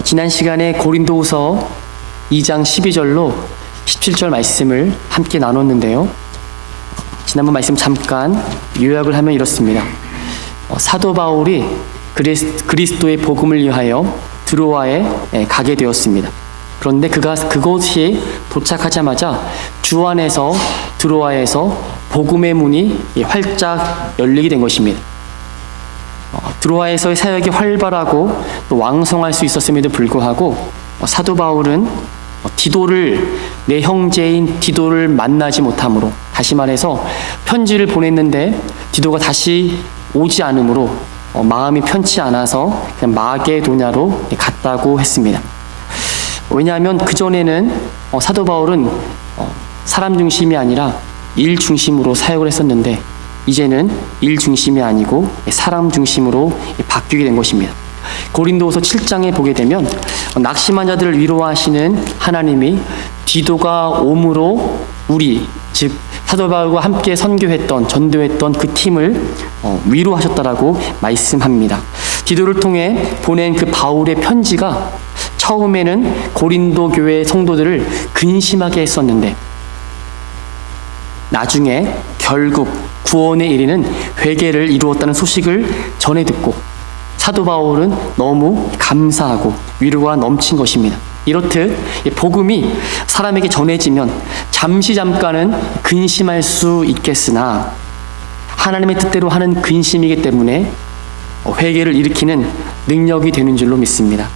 지난 시간에 고린도후서 2장 12절로 17절 말씀을 함께 나눴는데요. 지난번 말씀 잠깐 요약을 하면 이렇습니다. 사도 바울이 그리스도의 복음을 위하여 드로아에 가게 되었습니다. 그런데 그곳이 도착하자마자 주 안에서 드로아에서 복음의 문이 활짝 열리게 된 것입니다. 드로아에서의 사역이 활발하고 또 왕성할 수 있었음에도 불구하고 사도 바울은 내 형제인 디도를 만나지 못함으로, 다시 말해서 편지를 보냈는데 디도가 다시 오지 않으므로 마음이 편치 않아서 그냥 마게도냐로 갔다고 했습니다. 왜냐하면 그전에는 사도 바울은 사람 중심이 아니라 일 중심으로 사역을 했었는데 이제는 일 중심이 아니고 사람 중심으로 바뀌게 된 것입니다. 고린도후서 7장에 보게 되면 낙심한 자들을 위로하시는 하나님이 디도가 옴으로 즉 사도 바울과 함께 선교했던, 전도했던 그 팀을 위로하셨다라고 말씀합니다. 디도를 통해 보낸 그 바울의 편지가 처음에는 고린도 교회 성도들을 근심하게 했었는데 나중에 결국 구원에 이르는 회개를 이루었다는 소식을 전해 듣고 사도 바울은 너무 감사하고 위로가 넘친 것입니다. 이렇듯 복음이 사람에게 전해지면 잠깐은 근심할 수 있겠으나 하나님의 뜻대로 하는 근심이기 때문에 회개를 일으키는 능력이 되는 줄로 믿습니다.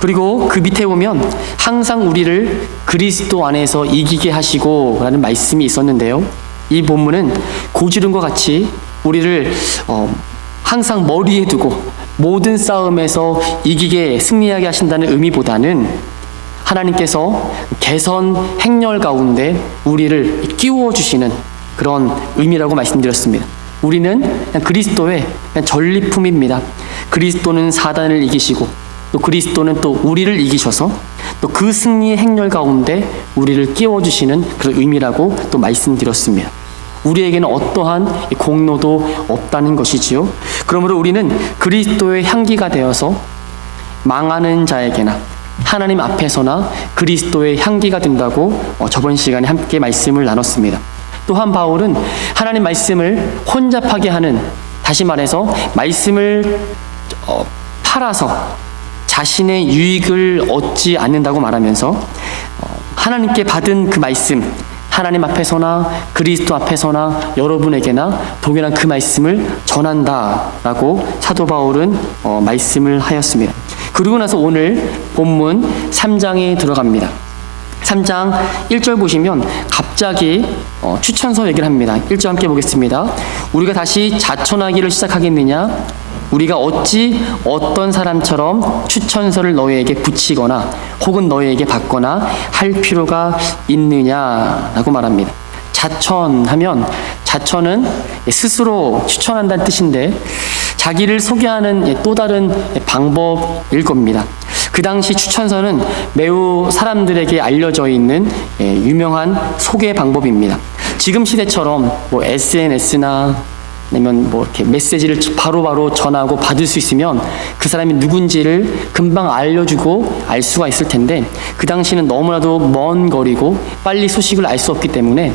그리고 그 밑에 보면 항상 우리를 그리스도 안에서 이기게 하시고 라는 말씀이 있었는데요. 이 본문은 고지름과 같이 우리를 항상 머리에 두고 모든 싸움에서 이기게 승리하게 하신다는 의미보다는 하나님께서 개선 행렬 가운데 우리를 끼워주시는 그런 의미라고 말씀드렸습니다. 우리는 그냥 그리스도의 그냥 전리품입니다. 그리스도는 사단을 이기시고 또 그리스도는 또 우리를 이기셔서 또 그 승리의 행렬 가운데 우리를 끼워주시는 그런 의미라고 또 말씀드렸습니다. 우리에게는 어떠한 공로도 없다는 것이지요. 그러므로 우리는 그리스도의 향기가 되어서 망하는 자에게나 하나님 앞에서나 그리스도의 향기가 된다고 저번 시간에 함께 말씀을 나눴습니다. 또한 바울은 하나님 말씀을 혼잡하게 하는, 다시 말해서 말씀을 팔아서 자신의 유익을 얻지 않는다고 말하면서 하나님께 받은 그 말씀, 하나님 앞에서나 그리스도 앞에서나 여러분에게나 동일한 그 말씀을 전한다라고 사도 바울은 말씀을 하였습니다. 그리고 나서 오늘 본문 3장에 들어갑니다. 3장 1절 보시면 갑자기 추천서 얘기를 합니다. 1절 함께 보겠습니다. 우리가 다시 자천하기를 시작하겠느냐? 우리가 어찌 어떤 사람처럼 추천서를 너희에게 붙이거나 혹은 너희에게 받거나 할 필요가 있느냐라고 말합니다. 자천하면, 자천은 스스로 추천한다는 뜻인데 자기를 소개하는 또 다른 방법일 겁니다. 그 당시 추천서는 매우 사람들에게 알려져 있는 유명한 소개 방법입니다. 지금 시대처럼 SNS나 아니면 이렇게 메시지를 바로바로 전하고 받을 수 있으면 그 사람이 누군지를 금방 알려주고 알 수가 있을 텐데 그 당시는 너무나도 먼 거리고 빨리 소식을 알 수 없기 때문에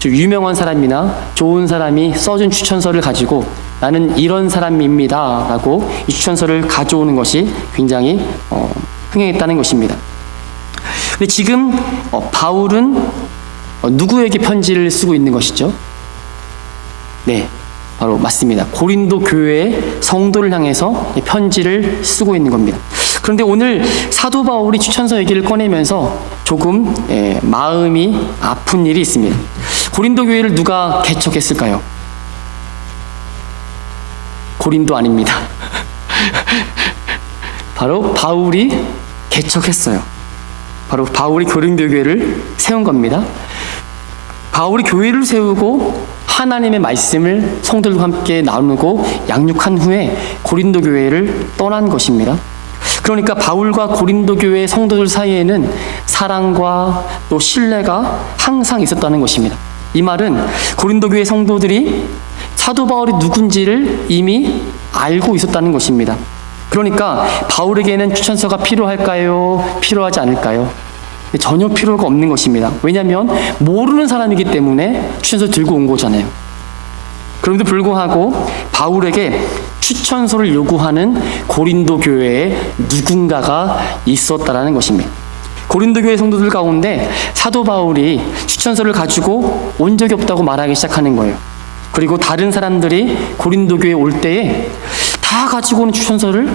좀 유명한 사람이나 좋은 사람이 써준 추천서를 가지고 나는 이런 사람입니다 라고 이 추천서를 가져오는 것이 굉장히 흥행했다는 것입니다. 근데 지금 바울은 누구에게 편지를 쓰고 있는 것이죠? 네, 바로 맞습니다. 고린도 교회의 성도를 향해서 편지를 쓰고 있는 겁니다. 그런데 오늘 사도 바울이 추천서 얘기를 꺼내면서 조금 마음이 아픈 일이 있습니다. 고린도 교회를 누가 개척했을까요? 고린도 아닙니다. 바로 바울이 개척했어요. 바로 바울이 고린도 교회를 세운 겁니다. 바울이 교회를 세우고 하나님의 말씀을 성도들과 함께 나누고 양육한 후에 고린도 교회를 떠난 것입니다. 그러니까 바울과 고린도 교회 성도들 사이에는 사랑과 또 신뢰가 항상 있었다는 것입니다. 이 말은 고린도 교회 성도들이 사도 바울이 누군지를 이미 알고 있었다는 것입니다. 그러니까 바울에게는 추천서가 필요할까요? 필요하지 않을까요? 전혀 필요가 없는 것입니다. 왜냐하면 모르는 사람이기 때문에 추천서 들고 온 거잖아요. 그럼에도 불구하고 바울에게 추천서를 요구하는 고린도 교회에 누군가가 있었다라는 것입니다. 고린도 교회 성도들 가운데 사도 바울이 추천서를 가지고 온 적이 없다고 말하기 시작하는 거예요. 그리고 다른 사람들이 고린도 교회에 올 때에 다 가지고 오는 추천서를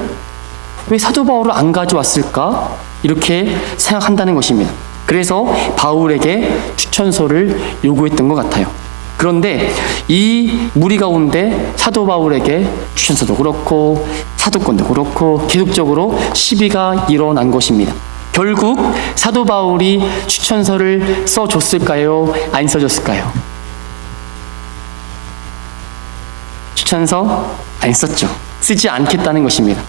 왜 사도 바울을 안 가져왔을까? 이렇게 생각한다는 것입니다. 그래서 바울에게 추천서를 요구했던 것 같아요. 그런데 이 무리 가운데 사도 바울에게 추천서도 그렇고 사도권도 그렇고 계속적으로 시비가 일어난 것입니다. 결국 사도 바울이 추천서를 써줬을까요? 안 써줬을까요? 추천서 안 썼죠. 쓰지 않겠다는 것입니다.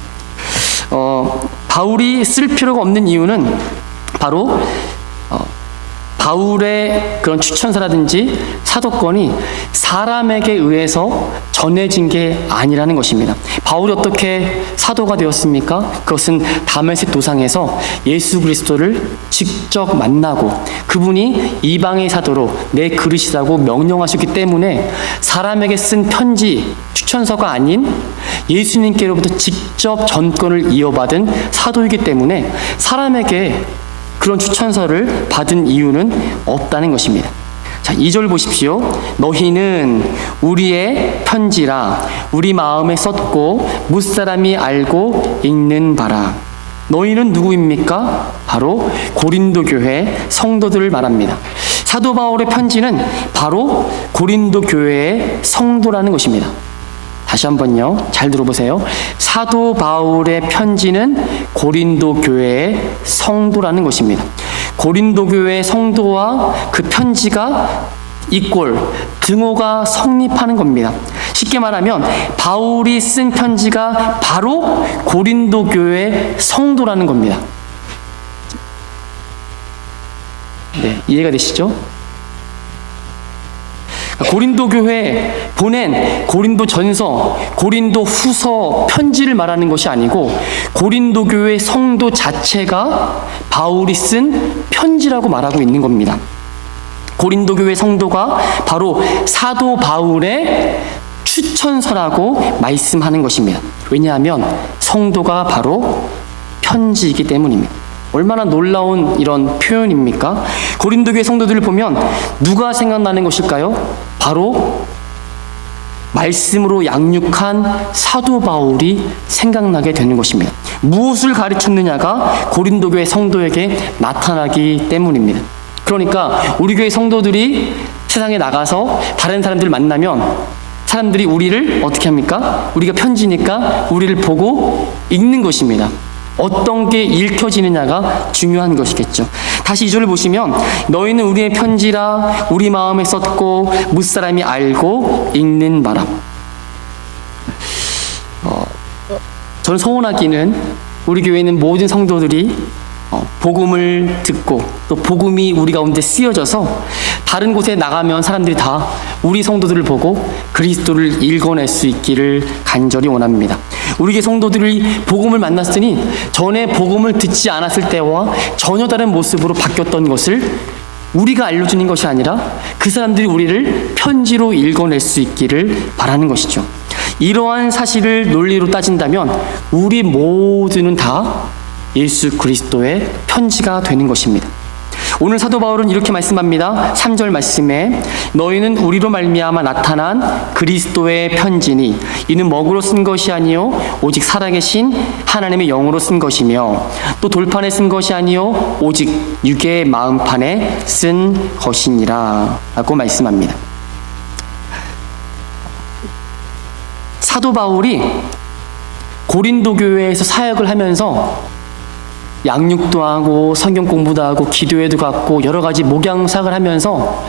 바울이 쓸 필요가 없는 이유는 바로 바울의 그런 추천서라든지 사도권이 사람에게 의해서 전해진 게 아니라는 것입니다. 바울이 어떻게 사도가 되었습니까? 그것은 다메섹 도상에서 예수 그리스도를 직접 만나고 그분이 이방의 사도로 내 그릇이라고 명령하셨기 때문에 사람에게 쓴 편지, 추천서가 아닌 예수님께로부터 직접 전권을 이어받은 사도이기 때문에 사람에게 그런 추천서를 받은 이유는 없다는 것입니다. 자, 2절 보십시오. 너희는 우리의 편지라 우리 마음에 썼고 무사람이 알고 읽는 바라. 너희는 누구입니까? 바로 고린도 교회 성도들을 말합니다. 사도 바울의 편지는 바로 고린도 교회의 성도라는 것입니다. 다시 한번요. 잘 들어보세요. 사도 바울의 편지는 고린도 교회의 성도라는 것입니다. 고린도 교회의 성도와 그 편지가 이꼴 등호가 성립하는 겁니다. 쉽게 말하면 바울이 쓴 편지가 바로 고린도 교회의 성도라는 겁니다. 네, 이해가 되시죠? 고린도 교회에 보낸 고린도 전서, 고린도 후서 편지를 말하는 것이 아니고 고린도 교회 성도 자체가 바울이 쓴 편지라고 말하고 있는 겁니다. 고린도 교회 성도가 바로 사도 바울의 추천서라고 말씀하는 것입니다. 왜냐하면 성도가 바로 편지이기 때문입니다. 얼마나 놀라운 이런 표현입니까? 고린도 교회 성도들을 보면 누가 생각나는 것일까요? 바로 말씀으로 양육한 사도 바울이 생각나게 되는 것입니다. 무엇을 가르쳤느냐가 고린도 교회 성도에게 나타나기 때문입니다. 그러니까 우리 교회 성도들이 세상에 나가서 다른 사람들을 만나면 사람들이 우리를 어떻게 합니까? 우리가 편지니까 우리를 보고 읽는 것입니다. 어떤 게 읽혀지느냐가 중요한 것이겠죠. 다시 2절을 보시면 너희는 우리의 편지라 우리 마음에 썼고 무사람이 알고 읽는 바라. 저는 소원하기는 우리 교회에 있는 모든 성도들이 복음을 듣고 또 복음이 우리 가운데 쓰여져서 다른 곳에 나가면 사람들이 다 우리 성도들을 보고 그리스도를 읽어낼 수 있기를 간절히 원합니다. 우리 교회 성도들이 복음을 만났으니 전에 복음을 듣지 않았을 때와 전혀 다른 모습으로 바뀌었던 것을 우리가 알려주는 것이 아니라 그 사람들이 우리를 편지로 읽어낼 수 있기를 바라는 것이죠. 이러한 사실을 논리로 따진다면 우리 모두는 다 예수 그리스도의 편지가 되는 것입니다. 오늘 사도 바울은 이렇게 말씀합니다. 3절 말씀에 너희는 우리로 말미암아 나타난 그리스도의 편지니 이는 먹으로 쓴 것이 아니요 오직 살아계신 하나님의 영으로 쓴 것이며 또 돌판에 쓴 것이 아니요 오직 육의 마음판에 쓴 것이니라 라고 말씀합니다. 사도 바울이 고린도 교회에서 사역을 하면서 양육도 하고 성경 공부도 하고 기도회도 갔고 여러 가지 목양사역을 하면서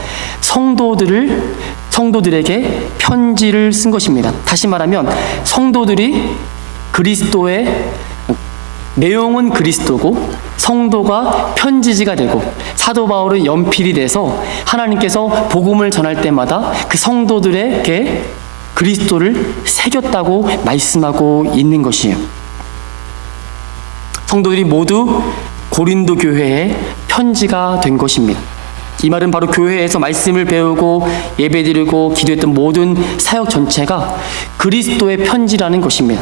성도들에게 편지를 쓴 것입니다. 다시 말하면 성도들이 그리스도의 내용은 그리스도고 성도가 편지지가 되고 사도 바울은 연필이 돼서 하나님께서 복음을 전할 때마다 그 성도들에게 그리스도를 새겼다고 말씀하고 있는 것이에요. 성도들이 모두 고린도 교회의 편지가 된 것입니다. 이 말은 바로 교회에서 말씀을 배우고 예배드리고 기도했던 모든 사역 전체가 그리스도의 편지라는 것입니다.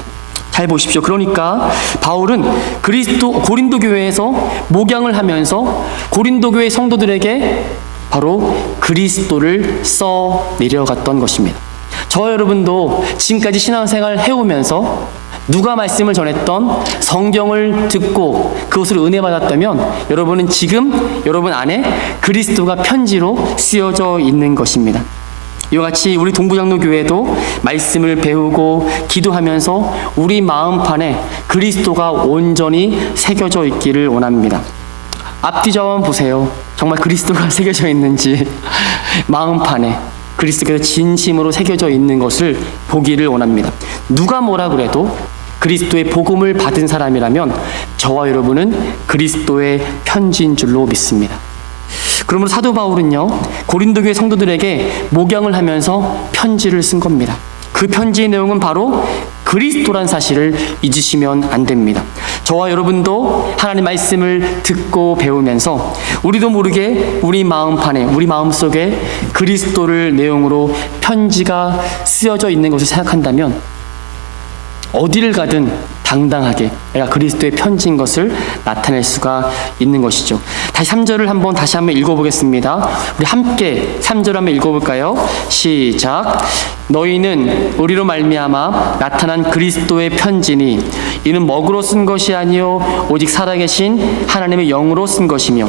잘 보십시오. 그러니까 바울은 고린도 교회에서 목양을 하면서 고린도 교회 성도들에게 바로 그리스도를 써 내려갔던 것입니다. 저와 여러분도 지금까지 신앙생활을 해오면서 누가 말씀을 전했던 성경을 듣고 그것을 은혜 받았다면 여러분은 지금 여러분 안에 그리스도가 편지로 쓰여져 있는 것입니다. 이와 같이 우리 동부장로교회도 말씀을 배우고 기도하면서 우리 마음판에 그리스도가 온전히 새겨져 있기를 원합니다. 앞뒤 자원 보세요. 정말 그리스도가 새겨져 있는지 마음판에 그리스도께서 진심으로 새겨져 있는 것을 보기를 원합니다. 누가 뭐라 그래도 그리스도의 복음을 받은 사람이라면 저와 여러분은 그리스도의 편지인 줄로 믿습니다. 그러므로 사도 바울은요, 고린도 교회 성도들에게 목양을 하면서 편지를 쓴 겁니다. 그 편지의 내용은 바로 그리스도란 사실을 잊으시면 안 됩니다. 저와 여러분도 하나님 말씀을 듣고 배우면서 우리도 모르게 우리 마음판에, 우리 마음속에 그리스도를 내용으로 편지가 쓰여져 있는 것을 생각한다면 어디를 가든 당당하게 내가 그리스도의 편지인 것을 나타낼 수가 있는 것이죠. 다시 3절을 다시 한번 읽어보겠습니다. 우리 함께 3절 한번 읽어볼까요? 시작. 너희는 우리로 말미암아 나타난 그리스도의 편지니 이는 먹으로 쓴 것이 아니요 오직 살아계신 하나님의 영으로 쓴 것이며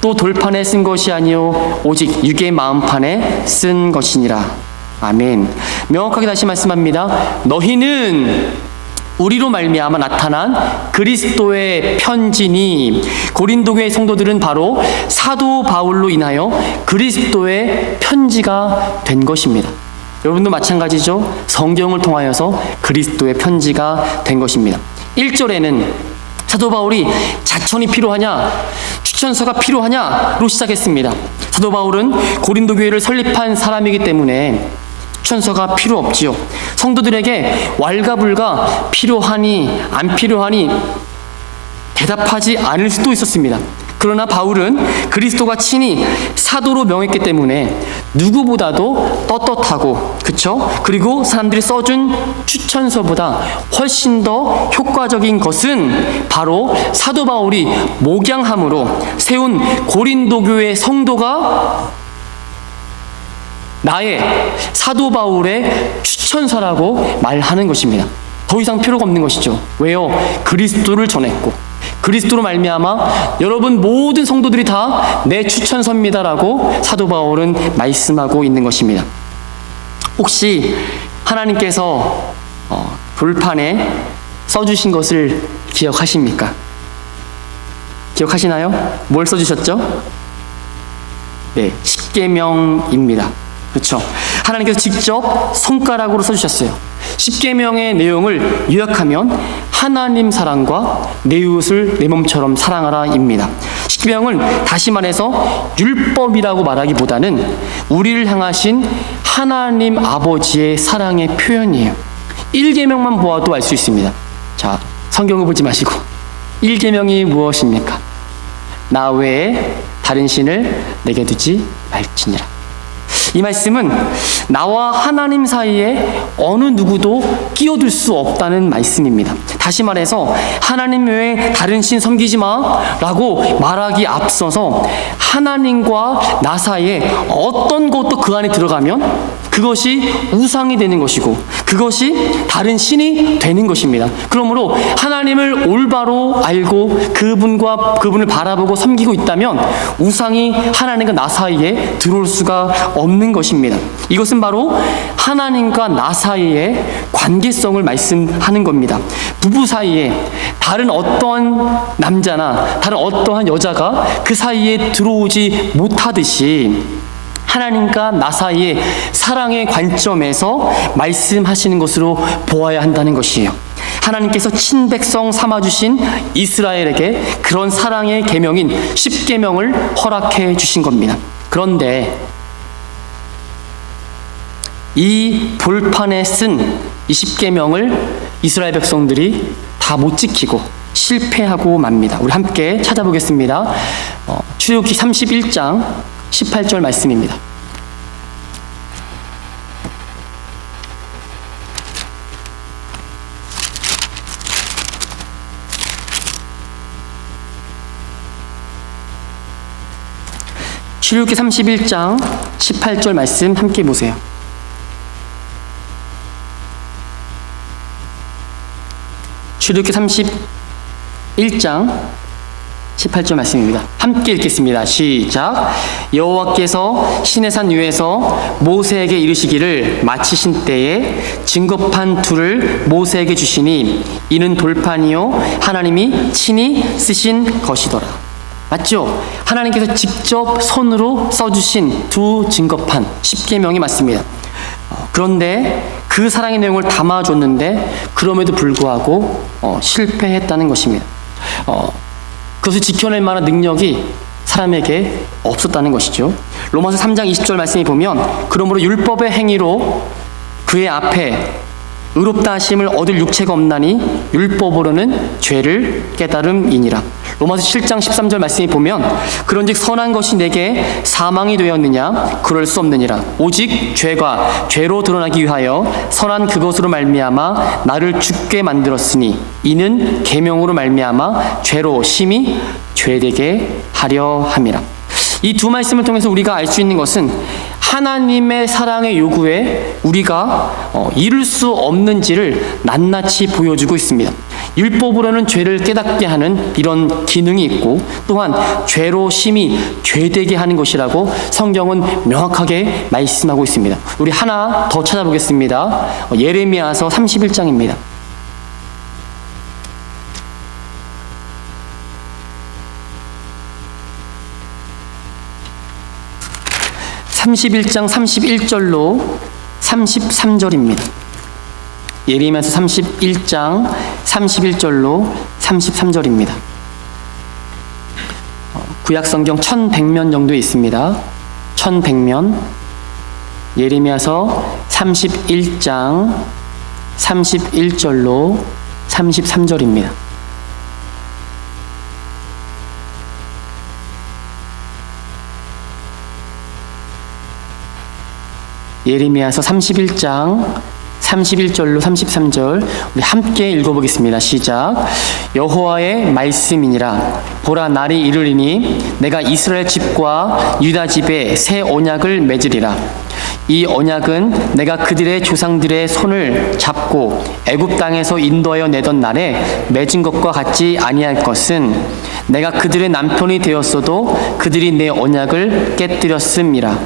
또 돌판에 쓴 것이 아니요 오직 육의 마음판에 쓴 것이니라. 아멘. 명확하게 다시 말씀합니다. 너희는 우리로 말미암아 나타난 그리스도의 편지니, 고린도 교회 성도들은 바로 사도 바울로 인하여 그리스도의 편지가 된 것입니다. 여러분도 마찬가지죠. 성경을 통하여서 그리스도의 편지가 된 것입니다. 1절에는 사도 바울이 자천이 필요하냐, 추천서가 필요하냐로 시작했습니다. 사도 바울은 고린도 교회를 설립한 사람이기 때문에 추천서가 필요 없지요. 성도들에게 왈가불가 필요하니 안 필요하니 대답하지 않을 수도 있었습니다. 그러나 바울은 그리스도가 친히 사도로 명했기 때문에 누구보다도 떳떳하고, 그쵸? 그리고 사람들이 써준 추천서보다 훨씬 더 효과적인 것은 바로 사도 바울이 목양함으로 세운 고린도 교회 성도가 나의 사도 바울의 추천서라고 말하는 것입니다. 더 이상 필요가 없는 것이죠. 왜요? 그리스도를 전했고 그리스도로 말미암아 여러분 모든 성도들이 다 내 추천서입니다라고 사도 바울은 말씀하고 있는 것입니다. 혹시 하나님께서 돌판에 써주신 것을 기억하십니까? 기억하시나요? 뭘 써주셨죠? 네, 십계명입니다. 그렇죠? 하나님께서 직접 손가락으로 써주셨어요. 십계명의 내용을 요약하면 하나님 사랑과 내 이웃을 내 몸처럼 사랑하라입니다. 십계명은 다시 말해서 율법이라고 말하기보다는 우리를 향하신 하나님 아버지의 사랑의 표현이에요. 1계명만 보아도 알 수 있습니다. 자, 성경을 보지 마시고 1계명이 무엇입니까? 나 외에 다른 신을 내게 두지 말지니라. 이 말씀은 나와 하나님 사이에 어느 누구도 끼어들 수 없다는 말씀입니다. 다시 말해서 하나님 외에 다른 신 섬기지 마라고 말하기 앞서서 하나님과 나 사이에 어떤 것도 그 안에 들어가면 그것이 우상이 되는 것이고 그것이 다른 신이 되는 것입니다. 그러므로 하나님을 올바로 알고 그분을 바라보고 섬기고 있다면 우상이 하나님과 나 사이에 들어올 수가 없는 것입니다. 이것은 바로 하나님과 나 사이의 관계성을 말씀하는 겁니다. 부부 사이에 다른 어떠한 남자나 다른 어떠한 여자가 그 사이에 들어오지 못하듯이 하나님과 나 사이의 사랑의 관점에서 말씀하시는 것으로 보아야 한다는 것이에요. 하나님께서 친백성 삼아주신 이스라엘에게 그런 사랑의 계명인 십계명을 허락해 주신 겁니다. 그런데 이 볼판에 쓴 이 십계명을 이스라엘 백성들이 다 못 지키고 실패하고 맙니다. 우리 함께 찾아보겠습니다. 출애굽기 31장 18절 말씀입니다. 출애굽기 31장 18절 말씀 함께 보세요. 출애굽기 31장 18절 말씀입니다. 함께 읽겠습니다. 시작. 여호와께서 시내산 위에서 모세에게 이르시기를 마치신 때에 증거판 둘을 모세에게 주시니 이는 돌판이요 하나님이 친히 쓰신 것이더라. 맞죠? 하나님께서 직접 손으로 써주신 두 증거판, 십계명이 맞습니다. 그런데 그 사랑의 내용을 담아줬는데 그럼에도 불구하고 실패했다는 것입니다. 그것을 지켜낼 만한 능력이 사람에게 없었다는 것이죠. 로마서 3장 20절 말씀에 보면 그러므로 율법의 행위로 그의 앞에 의롭다 하심을 얻을 육체가 없나니 율법으로는 죄를 깨달음이니라. 로마서 7장 13절 말씀에 보면 그런즉 선한 것이 내게 사망이 되었느냐 그럴 수 없느니라. 오직 죄가 죄로 드러나기 위하여 선한 그것으로 말미암아 나를 죽게 만들었으니 이는 계명으로 말미암아 죄로 심히 죄되게 하려 함이라. 이 두 말씀을 통해서 우리가 알 수 있는 것은 하나님의 사랑의 요구에 우리가 이룰 수 없는지를 낱낱이 보여주고 있습니다. 율법으로는 죄를 깨닫게 하는 이런 기능이 있고 또한 죄로 심히 죄되게 하는 것이라고 성경은 명확하게 말씀하고 있습니다. 우리 하나 더 찾아보겠습니다. 예레미야서 31장입니다. 31장 31절로 33절입니다. 예레미야서 31장 31절로 33절입니다. 구약성경 1100면 정도에 있습니다. 1100면. 예레미야서 31장 31절로 33절입니다. 예레미야서 31장 31절로 33절 우리 함께 읽어보겠습니다. 시작. 여호와의 말씀이니라. 보라 날이 이르리니 내가 이스라엘 집과 유다 집에 새 언약을 맺으리라. 이 언약은 내가 그들의 조상들의 손을 잡고 애굽 땅에서 인도하여 내던 날에 맺은 것과 같지 아니할 것은 내가 그들의 남편이 되었어도 그들이 내 언약을 깨뜨렸음이라.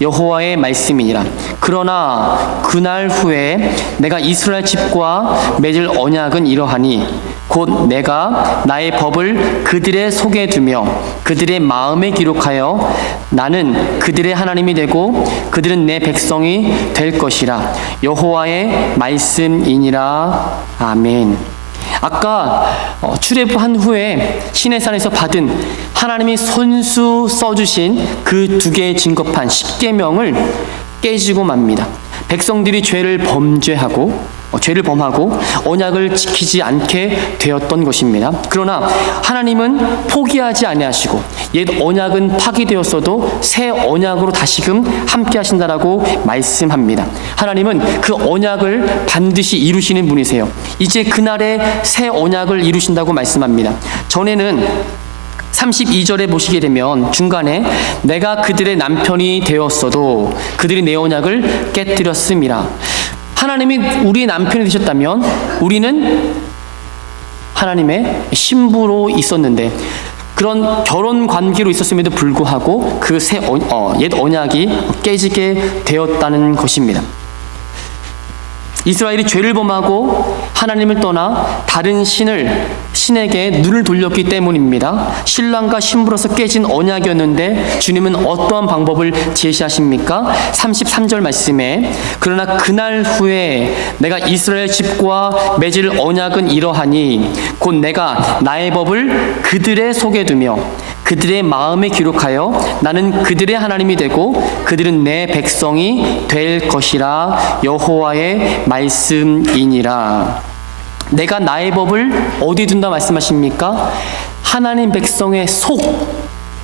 여호와의 말씀이니라. 그러나 그날 후에 내가 이스라엘 집과 맺을 언약은 이러하니 곧 내가 나의 법을 그들의 속에 두며 그들의 마음에 기록하여 나는 그들의 하나님이 되고 그들은 내 백성이 될 것이라. 여호와의 말씀이니라. 아멘. 아까 출애굽한 후에 시내산에서 받은 하나님이 손수 써주신 그 두 개의 증거판 십계명을 깨지고 맙니다. 백성들이 죄를 범하고 언약을 지키지 않게 되었던 것입니다. 그러나 하나님은 포기하지 아니하시고 옛 언약은 파기되었어도 새 언약으로 다시금 함께 하신다라고 말씀합니다. 하나님은 그 언약을 반드시 이루시는 분이세요. 이제 그날에 새 언약을 이루신다고 말씀합니다. 전에는 32절에 보시게 되면 중간에 내가 그들의 남편이 되었어도 그들이 내 언약을 깨뜨렸음이라. 하나님이 우리의 남편이 되셨다면 우리는 하나님의 신부로 있었는데 그런 결혼 관계로 있었음에도 불구하고 그 옛 언약이 깨지게 되었다는 것입니다. 이스라엘이 죄를 범하고 하나님을 떠나 다른 신에게 눈을 돌렸기 때문입니다. 신랑과 신부로서 깨진 언약이었는데 주님은 어떠한 방법을 제시하십니까? 33절 말씀에 그러나 그날 후에 내가 이스라엘 집과 맺을 언약은 이러하니 곧 내가 나의 법을 그들의 속에 두며 그들의 마음에 기록하여 나는 그들의 하나님이 되고 그들은 내 백성이 될 것이라. 여호와의 말씀이니라. 내가 나의 법을 어디 둔다 말씀하십니까? 하나님 백성의 속,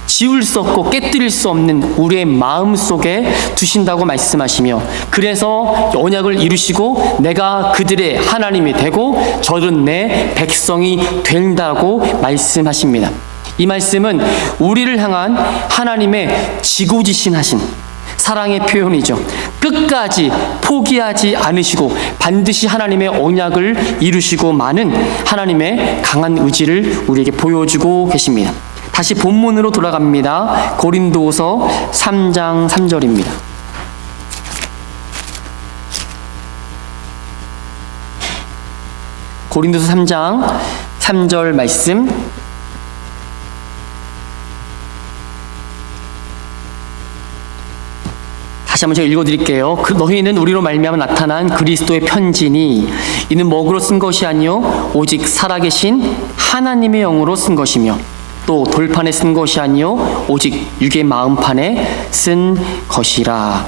지울 수 없고 깨뜨릴 수 없는 우리의 마음 속에 두신다고 말씀하시며, 그래서 언약을 이루시고 내가 그들의 하나님이 되고 저들은 내 백성이 된다고 말씀하십니다. 이 말씀은 우리를 향한 하나님의 지고지신하신 사랑의 표현이죠. 끝까지 포기하지 않으시고 반드시 하나님의 언약을 이루시고 마는 하나님의 강한 의지를 우리에게 보여주고 계십니다. 다시 본문으로 돌아갑니다. 고린도후서 3장 3절입니다. 고린도서 3장 3절 말씀, 다시 한번 제가 읽어드릴게요. 너희는 우리로 말미암아 나타난 그리스도의 편지니 이는 먹으로 쓴 것이 아니요 오직 살아계신 하나님의 영으로 쓴 것이며 또 돌판에 쓴 것이 아니요 오직 육의 마음판에 쓴 것이라.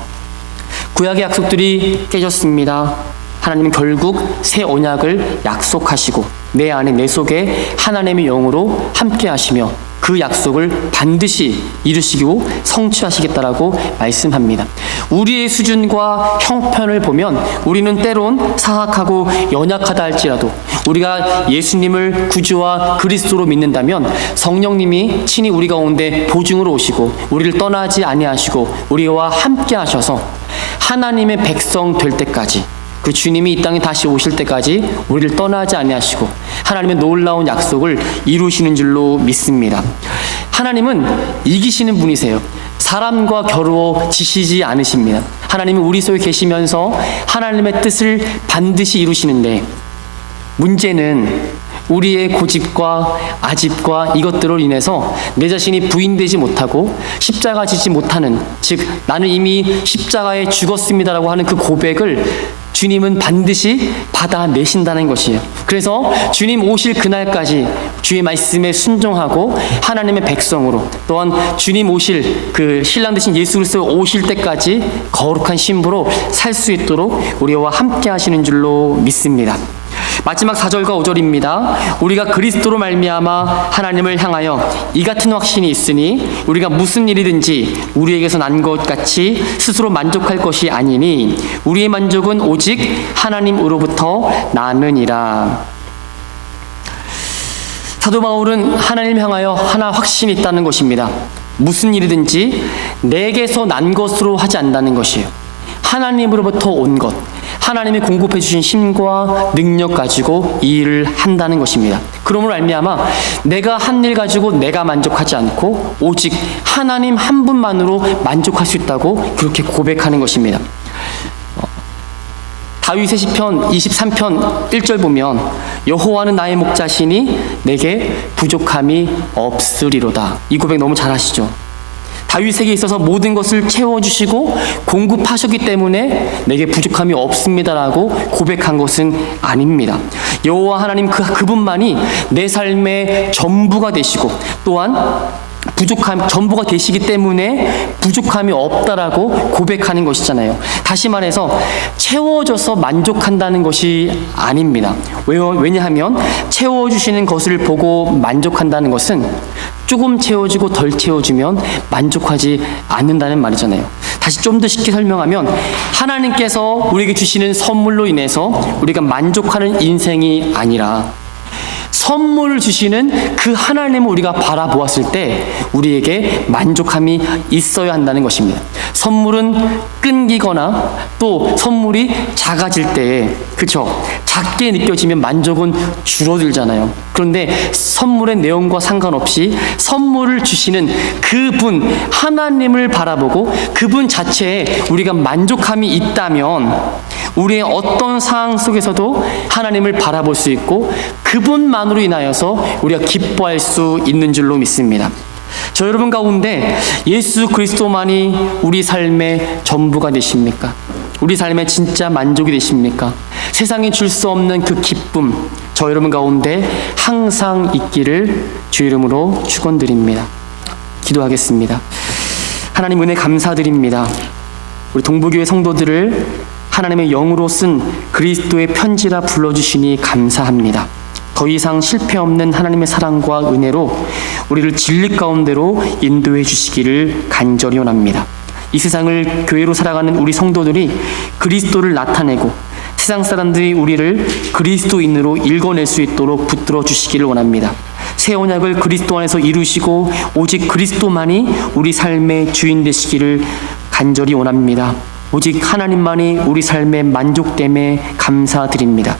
구약의 약속들이 깨졌습니다. 하나님은 결국 새 언약을 약속하시고 내 안에 내 속에 하나님의 영으로 함께 하시며 그 약속을 반드시 이루시고 성취하시겠다라고 말씀합니다. 우리의 수준과 형편을 보면 우리는 때론 사악하고 연약하다 할지라도 우리가 예수님을 구주와 그리스도로 믿는다면 성령님이 친히 우리 가운데 보증으로 오시고 우리를 떠나지 아니하시고 우리와 함께 하셔서 하나님의 백성 될 때까지, 그 주님이 이 땅에 다시 오실 때까지 우리를 떠나지 아니하시고 하나님의 놀라운 약속을 이루시는 줄로 믿습니다. 하나님은 이기시는 분이세요. 사람과 겨루어지시지 않으십니다. 하나님은 우리 속에 계시면서 하나님의 뜻을 반드시 이루시는데, 문제는 우리의 고집과 아집과 이것들로 인해서 내 자신이 부인되지 못하고 십자가 지지 못하는, 즉 나는 이미 십자가에 죽었습니다라고 하는 그 고백을 주님은 반드시 받아내신다는 것이에요. 그래서 주님 오실 그날까지 주의 말씀에 순종하고 하나님의 백성으로, 또한 주님 오실 그 신랑 되신 예수 그리스도 오실 때까지 거룩한 신부로 살 수 있도록 우리와 함께 하시는 줄로 믿습니다. 마지막 4절과 5절입니다. 우리가 그리스도로 말미암아 하나님을 향하여 이 같은 확신이 있으니 우리가 무슨 일이든지 우리에게서 난 것 같이 스스로 만족할 것이 아니니 우리의 만족은 오직 하나님으로부터 나느니라. 사도 바울은 하나님 향하여 하나 확신이 있다는 것입니다. 무슨 일이든지 내게서 난 것으로 하지 않는다는 것이에요. 하나님으로부터 온 것, 하나님이 공급해 주신 힘과 능력 가지고 이 일을 한다는 것입니다. 그러므로 말미암아 내가 한 일 가지고 내가 만족하지 않고 오직 하나님 한 분만으로 만족할 수 있다고 그렇게 고백하는 것입니다. 다윗의 시편 23편 1절 보면 여호와는 나의 목자시니 내게 부족함이 없으리로다. 이 고백 너무 잘 아시죠? 다윗에게 있어서 모든 것을 채워주시고 공급하셨기 때문에 내게 부족함이 없습니다라고 고백한 것은 아닙니다. 여호와 하나님 그분만이 내 삶의 전부가 되시고 또한 부족함 전부가 되시기 때문에 부족함이 없다라고 고백하는 것이잖아요. 다시 말해서 채워져서 만족한다는 것이 아닙니다. 왜냐하면 채워주시는 것을 보고 만족한다는 것은 조금 채워지고 덜 채워주면 만족하지 않는다는 말이잖아요. 다시 좀 더 쉽게 설명하면 하나님께서 우리에게 주시는 선물로 인해서 우리가 만족하는 인생이 아니라 선물을 주시는 그 하나님을 우리가 바라보았을 때 우리에게 만족함이 있어야 한다는 것입니다. 선물은 끊기거나 또 선물이 작아질 때에, 그렇죠? 작게 느껴지면 만족은 줄어들잖아요. 그런데 선물의 내용과 상관없이 선물을 주시는 그분 하나님을 바라보고 그분 자체에 우리가 만족함이 있다면 우리의 어떤 상황 속에서도 하나님을 바라볼 수 있고 그분만으로 인하여서 우리가 기뻐할 수 있는 줄로 믿습니다. 저 여러분 가운데 예수 그리스도만이 우리 삶의 전부가 되십니까? 우리 삶의 진짜 만족이 되십니까? 세상에 줄 수 없는 그 기쁨, 저 여러분 가운데 항상 있기를 주 이름으로 축원드립니다. 기도하겠습니다. 하나님 은혜 감사드립니다. 우리 동부교회 성도들을 하나님의 영으로 쓴 그리스도의 편지라 불러주시니 감사합니다. 더 이상 실패 없는 하나님의 사랑과 은혜로 우리를 진리 가운데로 인도해 주시기를 간절히 원합니다. 이 세상을 교회로 살아가는 우리 성도들이 그리스도를 나타내고 세상 사람들이 우리를 그리스도인으로 읽어낼 수 있도록 붙들어 주시기를 원합니다. 새 언약을 그리스도 안에서 이루시고 오직 그리스도만이 우리 삶의 주인 되시기를 간절히 원합니다. 오직 하나님만이 우리 삶의 만족됨에 감사드립니다.